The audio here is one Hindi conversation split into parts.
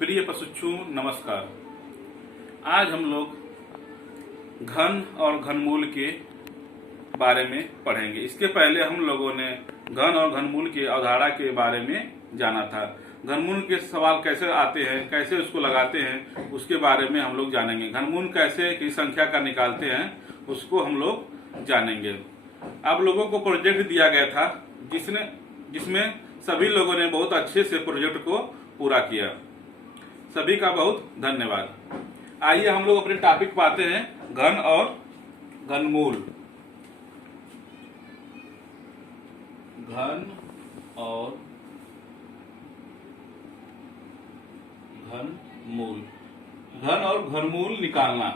प्रिय प्रशिक्षु नमस्कार। आज हम लोग घन और घनमूल के बारे में पढ़ेंगे। इसके पहले हम लोगों ने घन और घनमूल की अवधारणा के बारे में जाना था। घनमूल के सवाल कैसे आते हैं, कैसे उसको लगाते हैं, उसके बारे में हम लोग जानेंगे। घनमूल कैसे की संख्या का निकालते हैं उसको हम लोग जानेंगे। आप लोगों को प्रोजेक्ट दिया गया था जिसमें सभी लोगों ने बहुत अच्छे से प्रोजेक्ट को पूरा किया। सभी का बहुत धन्यवाद। आइए हम लोग अपने टॉपिक पर आते हैं, घन और घनमूल। घन और घनमूल। घन और घनमूल निकालना,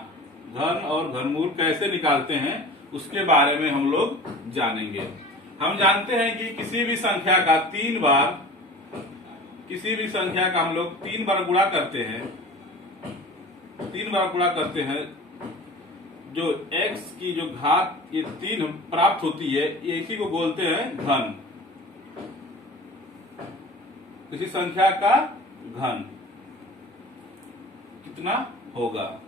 घन और घनमूल कैसे निकालते हैं उसके बारे में हम लोग जानेंगे। हम जानते हैं कि किसी भी संख्या का हम लोग तीन बार गुणा करते हैं। जो x की जो घात ये 3 प्राप्त होती है, ये इसी को बोलते हैं घन। किसी संख्या का घन कितना होगा?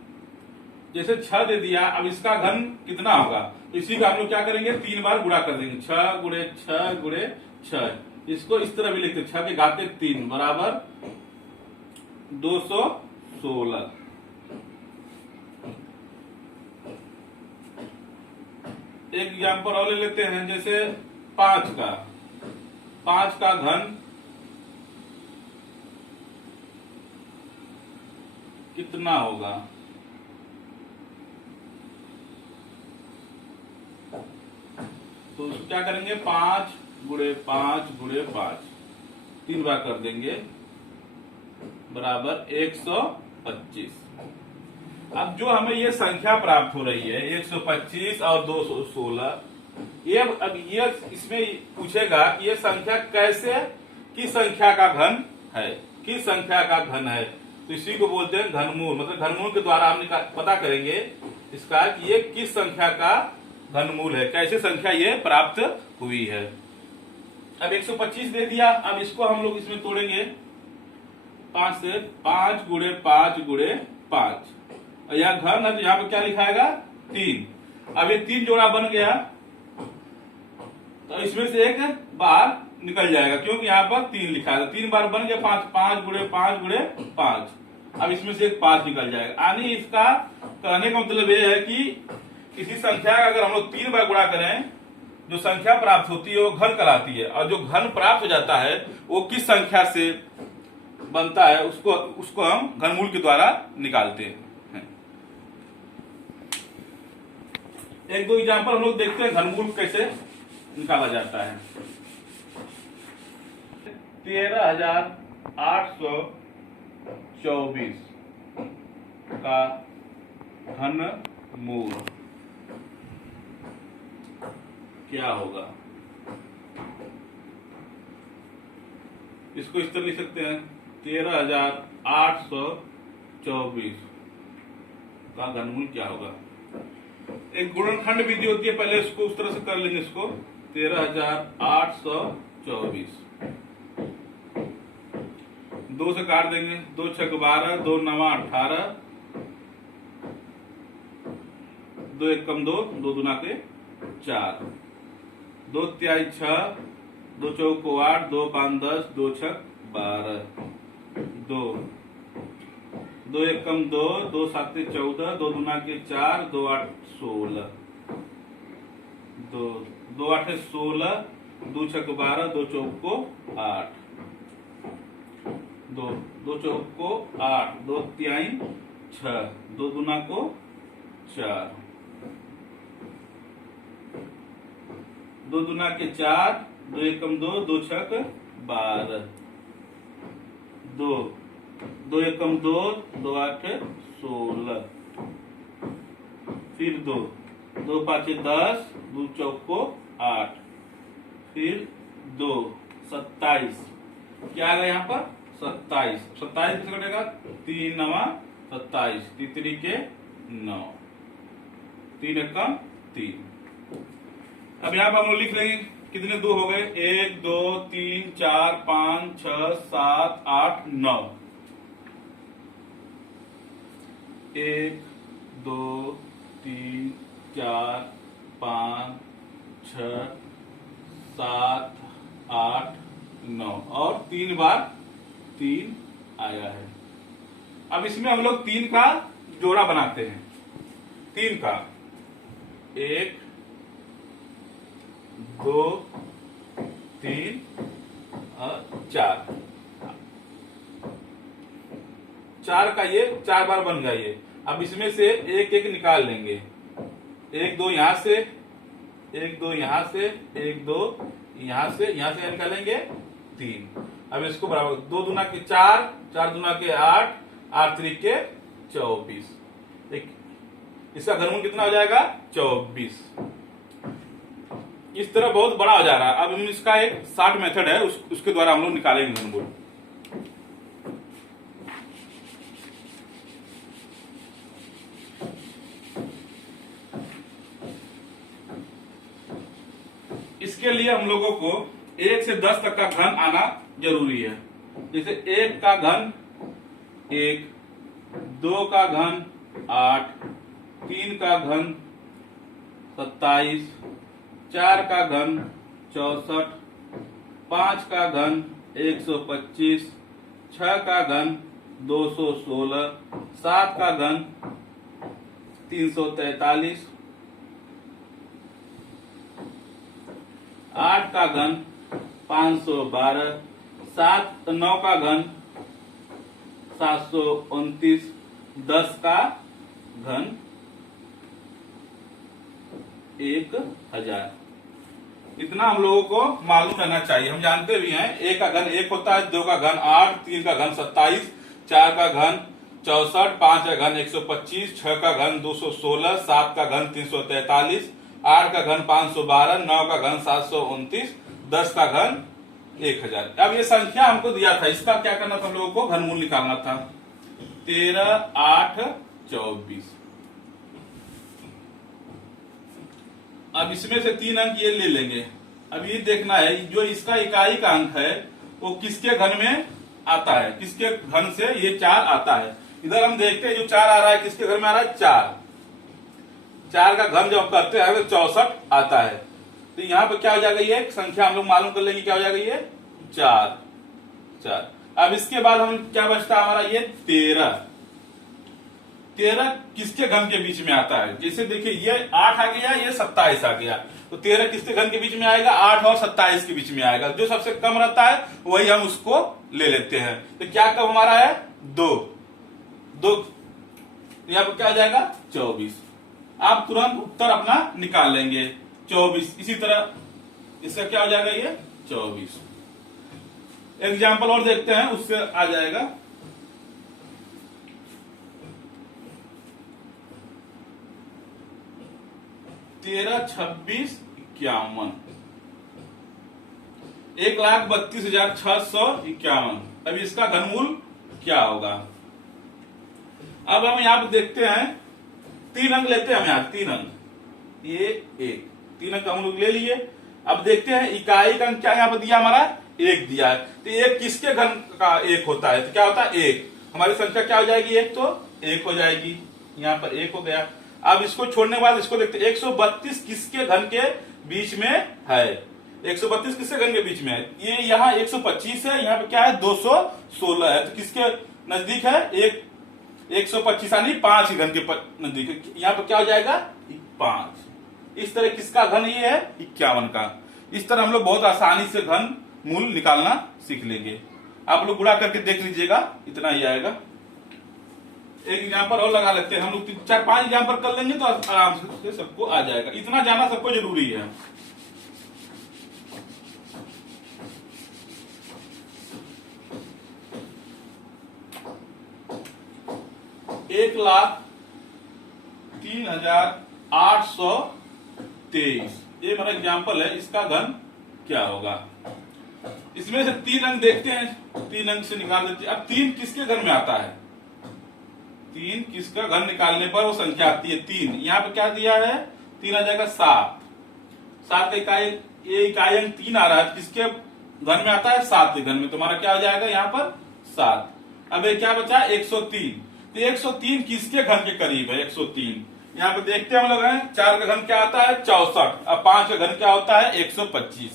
जैसे 6 दे दिया, अब इसका घन कितना होगा? तो इसी का हम लोग क्या करेंगे, 3 बार गुणा कर देंगे। 6 गुणे 6 गुणे 6। इसको इस तरह भी लिखते, 6 के घाते 3 बराबर 216। एक एग्जाम्पल और ले लेते हैं, जैसे 5 का घन कितना होगा? तो क्या करेंगे, 5 गुणे 5 गुणे 5, 3 बार कर देंगे बराबर 125। अब जो हमें ये संख्या प्राप्त हो रही है 125 और 216, ये इसमें पूछेगा कि ये संख्या कैसे किस संख्या का घन है, किस संख्या का घन है। तो इसी को बोलते हैं घनमूल। मतलब घनमूल के द्वारा हम पता करेंगे इसका कि ये किस संख्या का घनमूल है, कैसे संख्या ये प्राप्त हुई है। अब 125 दे दिया, अब इसको हम लोग इसमें तोड़ेंगे 5 से। 5 गुणे 5 गुणे 5, और यहाँ घन है तो यहाँ पे क्या लिखाएगा, 3। अब ये 3 जोड़ा बन गया तो इसमें से एक बार निकल जाएगा, क्योंकि यहाँ पर 3 लिखा है। 3 बार बन गया 5, 5 गुणे 5 गुणे 5। अब इसमें से एक 5 निकल जाएगा। यानी इसका कहने का मतलब ये है कि किसी संख्या का अगर हम लोग 3 बार गुणा करें, जो संख्या प्राप्त होती है वो घन कहलाती है, और जो घन प्राप्त हो जाता है वो किस संख्या से बनता है उसको हम घनमूल के द्वारा निकालते हैं। एक दो एग्जांपल हम लोग देखते हैं घनमूल कैसे निकाला जाता है। 13,824 का घनमूल क्या होगा? इसको इस तरह लिख सकते हैं, 13,824 का घनमूल क्या होगा। एक गुणनखंड विधि होती है, पहले इसको उस तरह से कर लेंगे। इसको 13,824 2 से काट देंगे, 2 छक 12, 2 नवा 18, 2 एकम 2, 2 दुना के 4, 2 तिहाई 6, 2 चौको 8, 2 पांच 10, 2 छक 12, 2 एकम 2, 2 साते 14, 2 दुना के 4, 2 8 16, 2 आठे 16, 2 छक 12, 2 चौको 8, 2 चौको 8, 2 तिहाई 6, 2 दुना को 4, 2 दुना के 4, 2 एकम 2, 2 छक 12, 2 एकम 2, 2 आठ 16, फिर 2 पाँचे 10, 2 चौको 8, फिर 2 27। क्या आ गया यहाँ पर, 27। 27 किसे कटेगा, 3 नवा 27, 3 के 9, 3 एकम 3। अब यहाँ पर हम लोग लिख लेंगे कितने 2 हो गए, 1 2 3 4 5 6 7 8 9। 1 2 3 4 5 6 7 8 9 और 3 बार 3 आया है। अब इसमें हम लोग 3 का जोड़ा बनाते हैं। 3 का 1 2 3 और 4 का ये 4 बार बन गया ये। अब इसमें से एक एक निकाल लेंगे। 1 2 यहां से, 1 2 यहां से, 1 2 यहां से निकालेंगे 3। अब इसको बराबर 2 दूना के 4, 4 दूना के 8, 8 त्रिक के 24। इसका घनमूल कितना हो जाएगा? 24। इस तरह बहुत बड़ा हो जा रहा है। अब हम इसका एक शॉर्ट मेथड है, उसके द्वारा हम लोग निकालेंगे घनमूल। इसके लिए हम लोगों को 1 से 10 तक का घन आना जरूरी है। जैसे 1 का घन 1, 2 का घन 8, 3 का घन 27, 4 का घन 64, 5 का घन 125, 6 का घन 216, 7 का घन 343, 8 का घन 512, 9 का घन 729, 10 का घन 1000। इतना हम लोगों को मालूम रहना चाहिए। हम जानते भी हैं 1 का घन 1 होता है, 2 का घन 8, 3 का घन 27, 4 का घन 64, 5 का घन 125, 6 का घन 216, 7 का घन 343, 8 का घन 512, 9 का घन 729, 10 का घन 1000। अब ये संख्या हमको दिया था, इसका क्या करना था हम लोगों को? घनमूल निकालना था। 13 8 24। अब इसमें से 3 अंक ये ले लेंगे। अब ये देखना है जो इसका इकाई का अंक है वो किसके घन में आता है, किसके घन से ये 4 आता है। इधर हम देखते हैं जो 4 आ रहा है किसके घर में आ रहा है? 4 का घन जब करते हैं तो 64 आता है। तो यहाँ पे क्या हो जाएगा? ये संख्या हम लोग मालूम कर लेंगे, क्या हो जाएगा? ये 4। अब इसके बाद हम क्या बचता है हमारा? ये 13 किसके घन के बीच में आता है? जैसे देखिए ये 8 आ गया, ये 27 आ गया, तो 13 किसके घन के बीच में आएगा? 8 और 27 के बीच में आएगा। जो सबसे कम रहता है वही हम उसको ले लेते हैं। तो क्या कम हमारा है? 2। यहाँ पर क्या आ जाएगा? 24। आप तुरंत उत्तर अपना निकाल लेंगे 24। इसी तरह इसका क्या हो जाएगा? ये 24। एग्जाम्पल और देखते हैं, उससे आ जाएगा। 13 26 51, 1,32,651। अब इसका घनमूल क्या होगा? अब हम यहाँ पे देखते हैं 3 अंक लेते हैं हम यहाँ 3 अंक, ये 1 3 अंक हम लोग ले लिए। अब देखते हैं इकाई का अंक क्या यहाँ पर दिया हमारा? 1 दिया है। तो 1 किसके घन का 1 होता है? तो क्या होता है? 1। हमारी संख्या क्या हो जाएगी? 1 तो 1 हो जाएगी। यहाँ पर 1 हो गया। अब इसको छोड़ने के बाद इसको देखते हैं 132 किसके घन के बीच में है? 132 किसके घन के बीच में है? ये यहाँ 125 है, यहाँ पे क्या है? 216 है। तो किसके नजदीक है? 125 यानी 5 घन के नजदीक है। यहाँ पे क्या हो जाएगा? 5। इस तरह किसका घन ये है? 51 का। इस तरह हम लोग बहुत आसानी से घन मूल निकालना सीख लेंगे। आप लोग गुणा करके देख लीजिएगा, इतना ही आएगा। एक एग्जाम्पल और लगा लेते हैं हम लोग, 4-5 एग्जाम्पल कर लेंगे तो आराम से सबको आ जाएगा। इतना जाना सबको जरूरी है। एक 1,03,823 ये मेरा एग्जाम्पल है। इसका घन क्या होगा? इसमें से 3 अंक देखते हैं, 3 अंक से निकाल देते हैं। अब 3 किसके घन में आता है? 3 किसका घन निकालने पर वो संख्या आती है? 3। यहाँ पे क्या दिया है? 3 आ जाएगा 7। 7 का इकाई, ये इकाई अंक 3 आ रहा है, किसके घन में आता है? 7 के घन में। तुम्हारा क्या हो जाएगा यहाँ पर? 7। अब ये क्या बचा? 103। तो 103 किसके घन के करीब है? 103। यहाँ पे देखते हैं हम लोग हैं, 4 का घन क्या आता है? 64। अब 5 का घन क्या होता है? 125।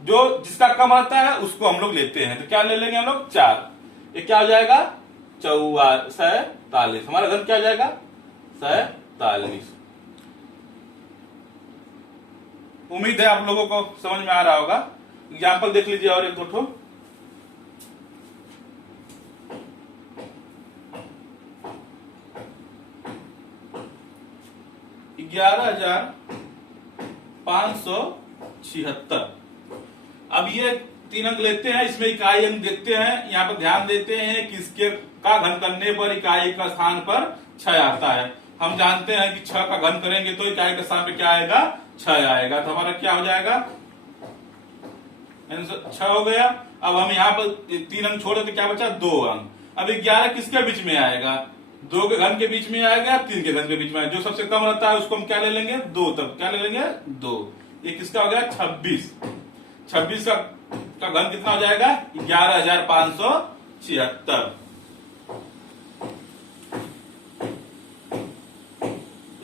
जो जिसका कम आता है उसको हम लोग लेते हैं, तो क्या ले लेंगे हम लोग? 4। ये क्या हो जाएगा? 47। हमारा घन क्या हो जाएगा? 47। उम्मीद है आप लोगों को समझ में आ रहा होगा। एग्जाम्पल देख लीजिए और एक दो ठो। 11,576। अब ये 3 अंक लेते हैं, इसमें इकाई अंक देखते हैं। यहाँ पर ध्यान देते हैं कि इसके का घन करने पर इकाई का स्थान पर 6 आता है। हम जानते हैं कि 6 का घन करेंगे तो इकाई के स्थान पे क्या आएगा? 6 आएगा। तो हमारा क्या हो जाएगा? 6 हो गया। अब हम यहाँ पर 3 अंक छोड़े तो क्या बचा? 2 अंक। अब 11 किसके बीच में आएगा? 2 के घन के बीच में आएगा, 3 के घन के बीच में आएगा। जो सबसे कम रहता है उसको हम क्या ले लेंगे? 2। तब क्या ले लेंगे? 2। ये किसका हो गया? 26। 26 का घन कितना हो जाएगा? 11,576।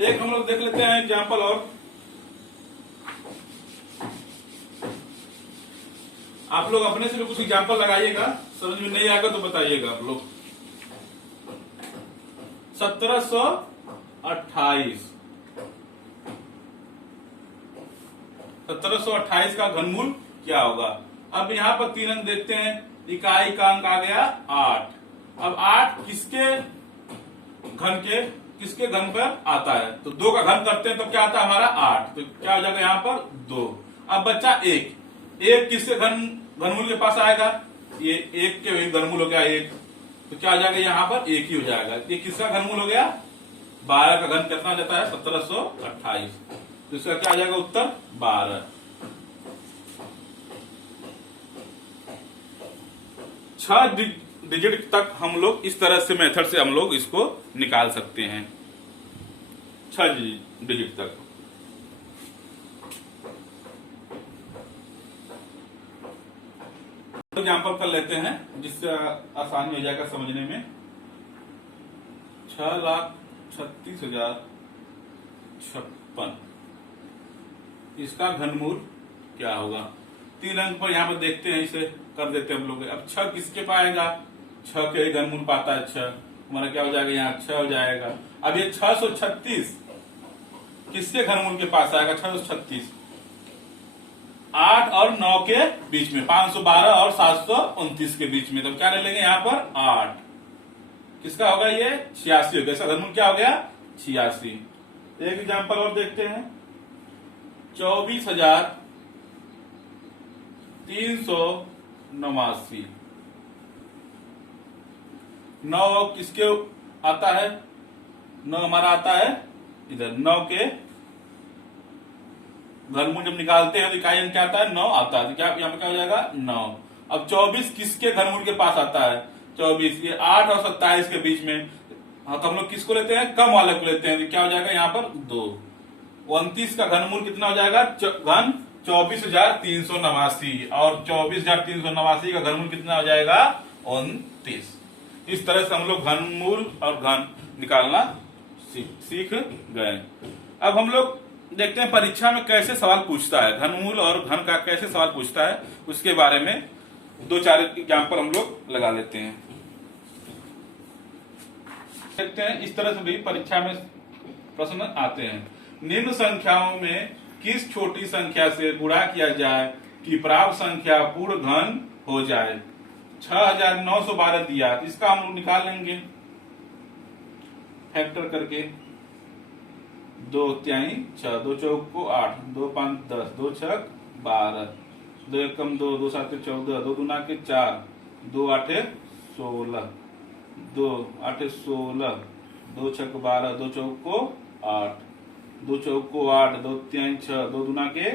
एक हम लोग देख लेते हैं एग्जाम्पल और। आप लोग अपने से भी कुछ एग्जाम्पल लगाइएगा, समझ में नहीं आएगा तो बताइएगा आप लोग। 1728। 1728 का घनमूल क्या होगा? अब यहाँ पर 3 अंक देखते हैं। इकाई का अंक आ गया 8। अब 8 किसके घन पर आता है? तो 2 का घन करते हैं तो क्या आता है हमारा? 8। तो क्या हो जाएगा यहाँ पर? 2। अब बच्चा 1। 1 किसके घनमूल के पास आएगा? ये 1 के घनमूल हो गया 1। तो क्या हो जाएगा? यहाँ पर 1 ही हो जाएगा। ये किसका घनमूल हो गया? 12 का घन कितना जाता है? 1728। तो इसका क्या आ जाएगा उत्तर? 12। 6 डिजिट तक हम लोग इस तरह से मेथड से हम लोग इसको निकाल सकते हैं। 6 डिजिट तक। एग्जाम्पल कर लेते हैं जिससे आसानी हो जाएगा समझने में। 6,36,056। इसका घनमूल क्या होगा? 3 अंक पर यहाँ पर देखते हैं, इसे कर देते हैं हम लोग। अब 6 किसके पाएगा? 6 के घनमूल पाता है 6। हमारा क्या हो जाएगा? यहाँ 6 हो जाएगा। अब ये 636 किसके घनमूल के पास आएगा? 636 8 और 9 के बीच में, 512 और 729 के बीच में। तो क्या ले लेंगे यहाँ पर? 8। किसका होगा? ये 86 हो गया। इसका घनमूल क्या हो गया? 86। एक एग्जाम्पल और देखते हैं। 24,389। 9 किसके आता है? 9 हमारा आता है इधर। 9 के घनमूल जब निकालते हैं तो इकाई अंक क्या आता है? 9 आता है। तो क्या यहाँ पे क्या हो जाएगा? 9। अब 24 किसके घनमूल के पास आता है? 24 ये 8 और 27 के बीच में। हाँ, तो हम लोग किसको लेते हैं? कम वाले को लेते हैं। तो क्या हो जाएगा यहाँ पर? 2। 29 का घनमूल कितना हो जाएगा? घन 24,389 और 24,389 का घनमूल कितना हो जाएगा? 29। इस तरह से हम लोग घनमूल और घन निकालना सीख गए। अब हम लोग देखते हैं परीक्षा में कैसे सवाल पूछता है, घनमूल और घन का कैसे सवाल पूछता है, उसके बारे में 2-4 एग्जाम्पल हम लोग लगा लेते हैं। देखते हैं इस तरह से भी परीक्षा में प्रश्न आते हैं। निम्न संख्याओं में किस छोटी संख्या से गुणा किया जाए कि प्राप्त संख्या पूर्ण घन हो जाए? 6,912 दिया, इसका हम लोग निकाल लेंगे फैक्टर करके। 2 3 6, 2 चौक को 8, 2 5 10, 2 छक 12, 2 एकम 2, 2 7 14, 2 दूना के 4, 2 8 16, 2 8 16, 2 छक 12, 2 चौक को 8, 2 चौक को 8, 2 3 6, 2 दूना के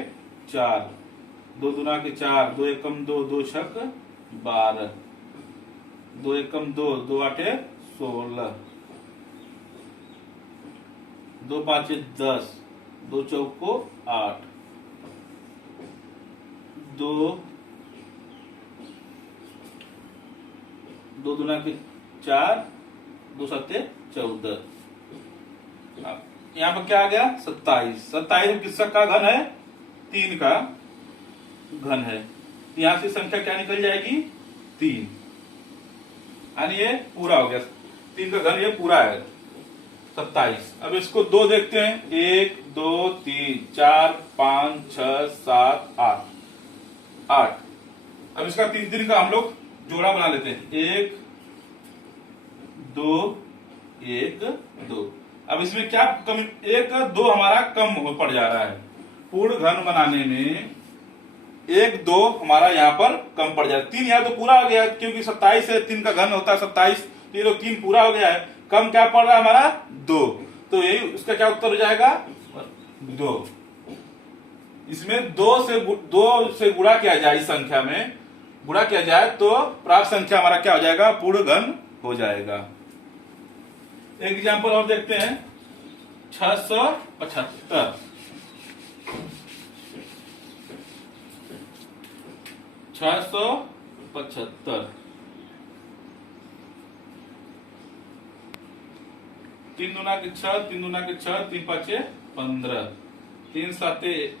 4, 2 दूना के 4, 2 एकम 2, 2 छक 12, 2 एकम 2, 2 8 16, 2 5 10, 2 चौक को 8, 2 दूना के 4, 2 सत्ते 14। यहाँ पर क्या आ गया 27। 27 किसका घन है 3 का घन है। यहां से संख्या क्या निकल जाएगी 3, यानी ये पूरा हो गया। 3 का घन ये पूरा है 27। अब इसको 2 देखते हैं, 1 2 3 4 5 6 7 8 8। अब इसका 3 का हम लोग जोड़ा बना लेते हैं, 1 2 1 2। अब इसमें क्या कम, 1 2 हमारा कम हो पड़ जा रहा है। पूर्ण घन बनाने में 1 2 हमारा यहाँ पर कम पड़ जाए। 3 यहाँ तो पूरा हो गया, क्योंकि 27 है, 3 का घन होता है 27, तो ये तो 3 पूरा हो गया है। कम क्या पड़ रहा है हमारा 2, तो यही उसका क्या उत्तर हो जाएगा 2। इसमें 2 से गुणा किया जाए, इस संख्या में गुणा किया जाए तो प्राप्त संख्या हमारा क्या हो जाएगा पूर्ण घन हो जाएगा। एक एग्जाम्पल और देखते हैं, 675। 675 3 दूना के 6, 3 दूना के 6, 3 पाँचे 15, 3 साते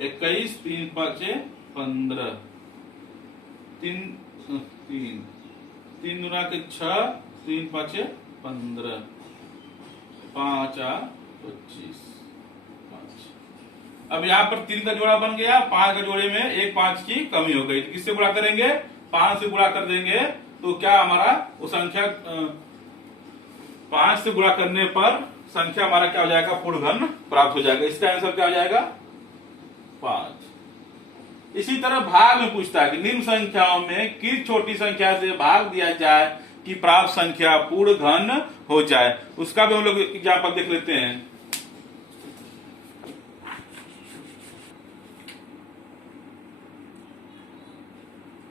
21, 3 पाँचे 15, 3 दूना के 6, 3 पाँचे 15, 5 आ 25। अब यहाँ पर 3 का जोड़ा बन गया, 5 के जोड़े में 1 5 की कमी हो गई। किससे गुणा करेंगे 5 से गुणा कर देंगे, तो क्या हमारा वो संख्या 5 से गुणा करने पर संख्या हमारा क्या हो जाएगा पूर्ण घन प्राप्त हो जाएगा। इसका आंसर क्या हो जाएगा 5। इसी तरह भाग में पूछता है कि निम्न संख्याओं में किस छोटी संख्या से भाग दिया जाए कि प्राप्त संख्या पूर्ण घन हो जाए। उसका भी हम लोग एग्जाम्पल देख लेते हैं।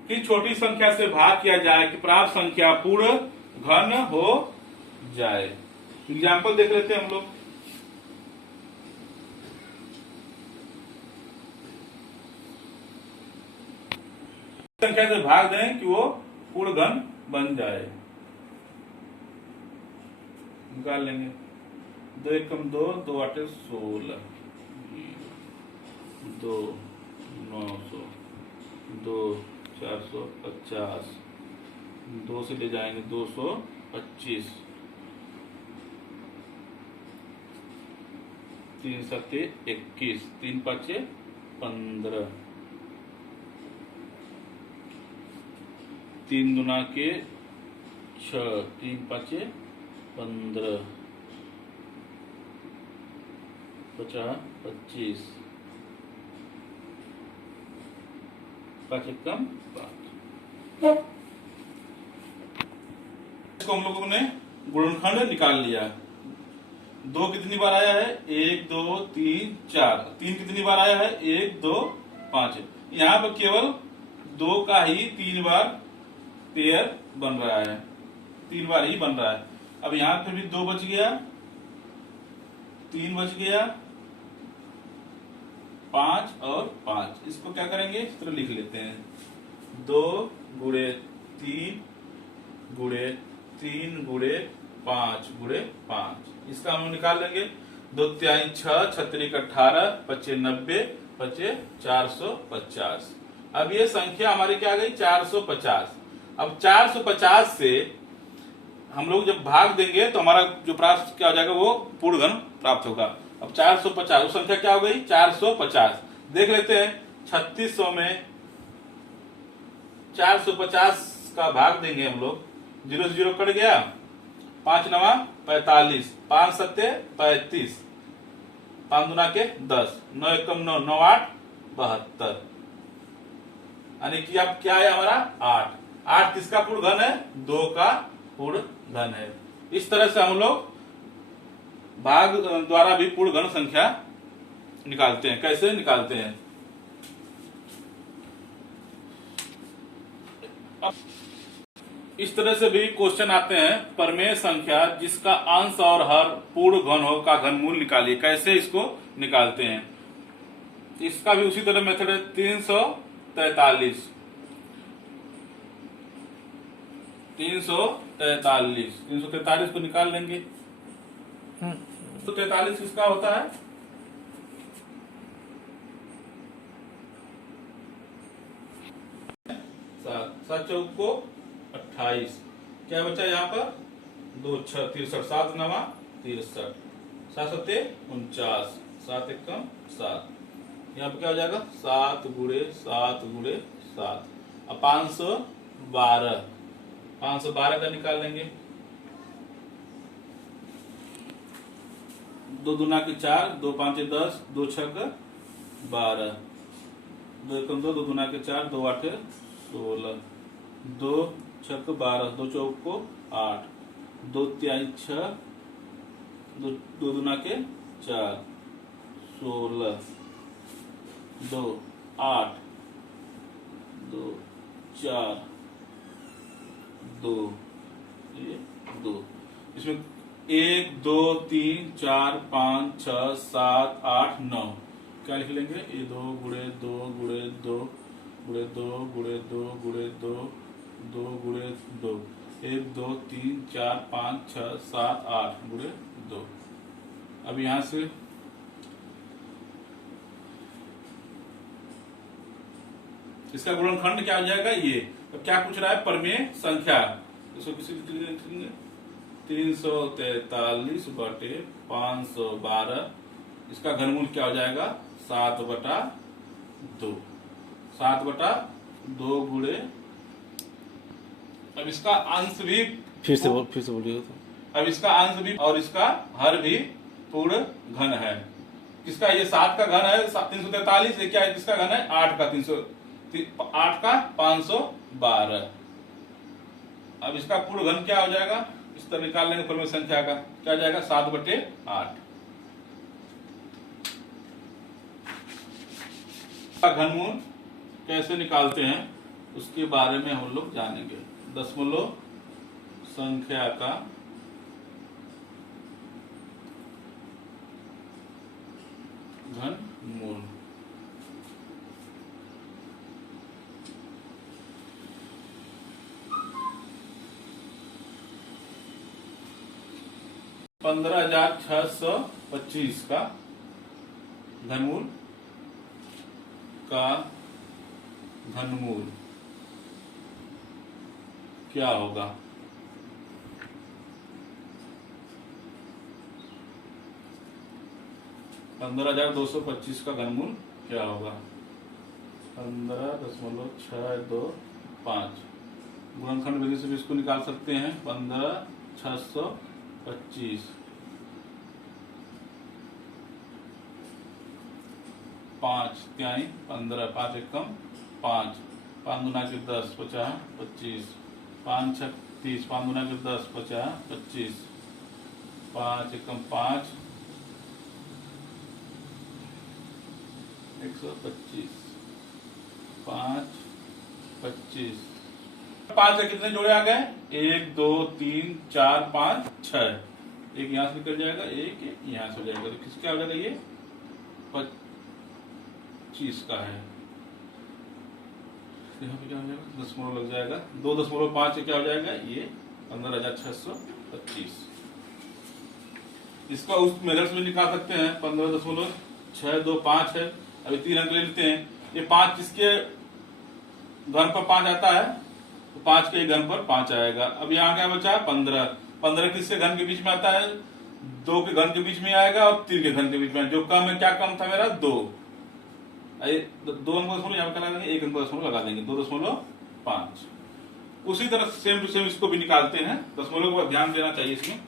किस छोटी संख्या से भाग किया जाए कि प्राप्त संख्या पूर्ण घन हो जाए। एग्जाम्पल देख लेते हैं हम लोग। संख्या से भाग दें कि वो पूर्ण घन बन जाए, निकाल लेंगे। 2 एकम 2, 2 आठे 16, 2 900, 2 450, 2 से ले जाएंगे 225, 3 सत्ते 21, 3 पाँचे 15, 3 दूना के 6, 3 पाँचे 15, 50 25, 5 एकम 5। इसको हम लोगों ने गुणनखंड निकाल लिया। 2 कितनी बार आया है 1 2 3 4, 3 कितनी बार आया है 1 2 5। यहाँ पर केवल 2 का ही 3 बार पेयर बन रहा है, 3 बार ही बन रहा है। अब यहाँ पे भी 2 बच गया, 3 बच गया, 5 और 5। इसको क्या करेंगे इस तरह लिख लेते हैं, 2 गुणे 3 गुणे 3 गुणे 5 गुणे 5। इसका हम निकाल लेंगे। 2 तिहाई 6, 6 18, 5 90, 5 450। अब ये संख्या हमारी क्या आ गई 450। अब 450 से हम लोग जब भाग देंगे तो हमारा जो प्राप्त क्या हो जाएगा वो पूर्ण घन प्राप्त होगा। अब 450 वो संख्या क्या हो गई 450। देख लेते हैं 3600 में 450 का भाग देंगे हम लोग, 0 से 0 कट गया, 5 नवा 45, 5 सत्ते 35, 5 दूना के 10, 9 एकम 9, 9 8 72, यानी कि अब क्या है हमारा 8। 8 किसका पूर्ण घन है 2 का पूर्ण घन है। इस तरह से हम लोग भाग द्वारा भी पूर्ण घन संख्या निकालते हैं। कैसे निकालते हैं, इस तरह से भी क्वेश्चन आते हैं, परमेय संख्या जिसका अंश और हर पूर्ण घन हो का घनमूल निकालिए। कैसे इसको निकालते हैं, इसका भी उसी तरह मेथड है। 343 343 343 को निकाल लेंगे। तो 43 किसका होता है? 7 चौक को 28, क्या बचा यहाँ पर? 2 6 63, 7 9 63, 7 7 49, 7 1 7, यहाँ पर क्या हो जाएगा? 7 गुणे 7 गुणे 7, अब 512, 512 का निकाल लेंगे। 2 दूना के 4, 2 5 10, 2 6 12, 2 1 2, 2 दूना के 4, 2 8 16, 2 6 12, 2 चौक को 8, 2 3 6, 2 दूना के 4 16, 2 8, 2 4 2, ये 2, इसमें 1 2 3 4 5 6 7 8 9, क्या लिख लेंगे? ये 2 गुणे 2 गुणे 2 गुणे 2 गुणे 2 गुणे 2 2 गुणे 2, 1 2 3 4 5 6 7 8 गुणे 2। अब यहां से इसका गुणनखंड क्या हो जाएगा? ये तो क्या पूछ रहा है? परमेय संख्या। इसको किसी 343 बटे 512, इसका घनमूल क्या हो जाएगा? 7/2, 7/2 गुणे, अब इसका अंश भी फिर से बोलिए तो। अब इसका अंश भी और इसका हर भी पूर्ण घन है। किसका? ये 7 का घन है 343, ये क्या है? किसका घन है? 8 का 8 का 512। अब इसका पूर्ण घन क्या हो जाएगा? इस तरह निकाल लेंगे परमेय संख्या का, क्या हो जाएगा? 7/8। घनमूल कैसे निकालते हैं उसके बारे में हम लोग जानेंगे। दशमलव संख्या का घनमूल, $15,625 का घनमूल क्या होगा? $15,225 का घनमूल क्या होगा? 15.625, गुणनखंड विधि से भी इसको निकाल सकते हैं। 15,625, 5 त्याई 15, 5 एकम 5, 5 दूना के 10 50 25, 5 6 30, 5 दूना के 10 50 25, 5 एकम 5 125, 5 25, 5 से कितने जोड़े आ गए? 1 2 3 4 5 6, एक यहां से निकल जाएगा, एक यहां से हो जाएगा, तो किसका हो जाएगा? ये 25 का है। यहाँ पे क्या हो जाएगा? दशमलव लग जाएगा, 2.5 से क्या हो जाएगा? ये 15,625। इसका उस मेथड से भी निकाल सकते हैं। 15.625 है, अभी 3 अंक ले लेते हैं। ये 5 किसके घन पर 5 आता है? तो 5 के घन पर 5 आएगा। अब यहाँ क्या बचा? 15, 15 किसके घन के बीच में आता है? 2 के घन के बीच में आएगा और 3 के घन के बीच में। जो कम है, क्या कम था मेरा? 2 अंक दशमलव यहाँ पे लगा देंगे, 1 अंक दशमलव लगा देंगे, 2.5। उसी तरह सेम टू सेम इसको भी निकालते हैं। दशमलव को ध्यान देना चाहिए इसमें।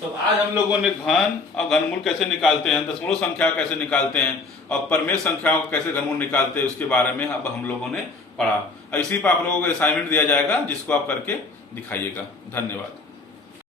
तो आज हम लोगों ने घन और घनमूल कैसे निकालते हैं, दशमलव संख्या कैसे निकालते हैं और परमेय संख्याओं को कैसे घनमूल निकालते हैं, उसके बारे में अब हम लोगों ने पढ़ा। इसी पर आप लोगों को असाइनमेंट दिया जाएगा, जिसको आप करके दिखाइएगा। धन्यवाद।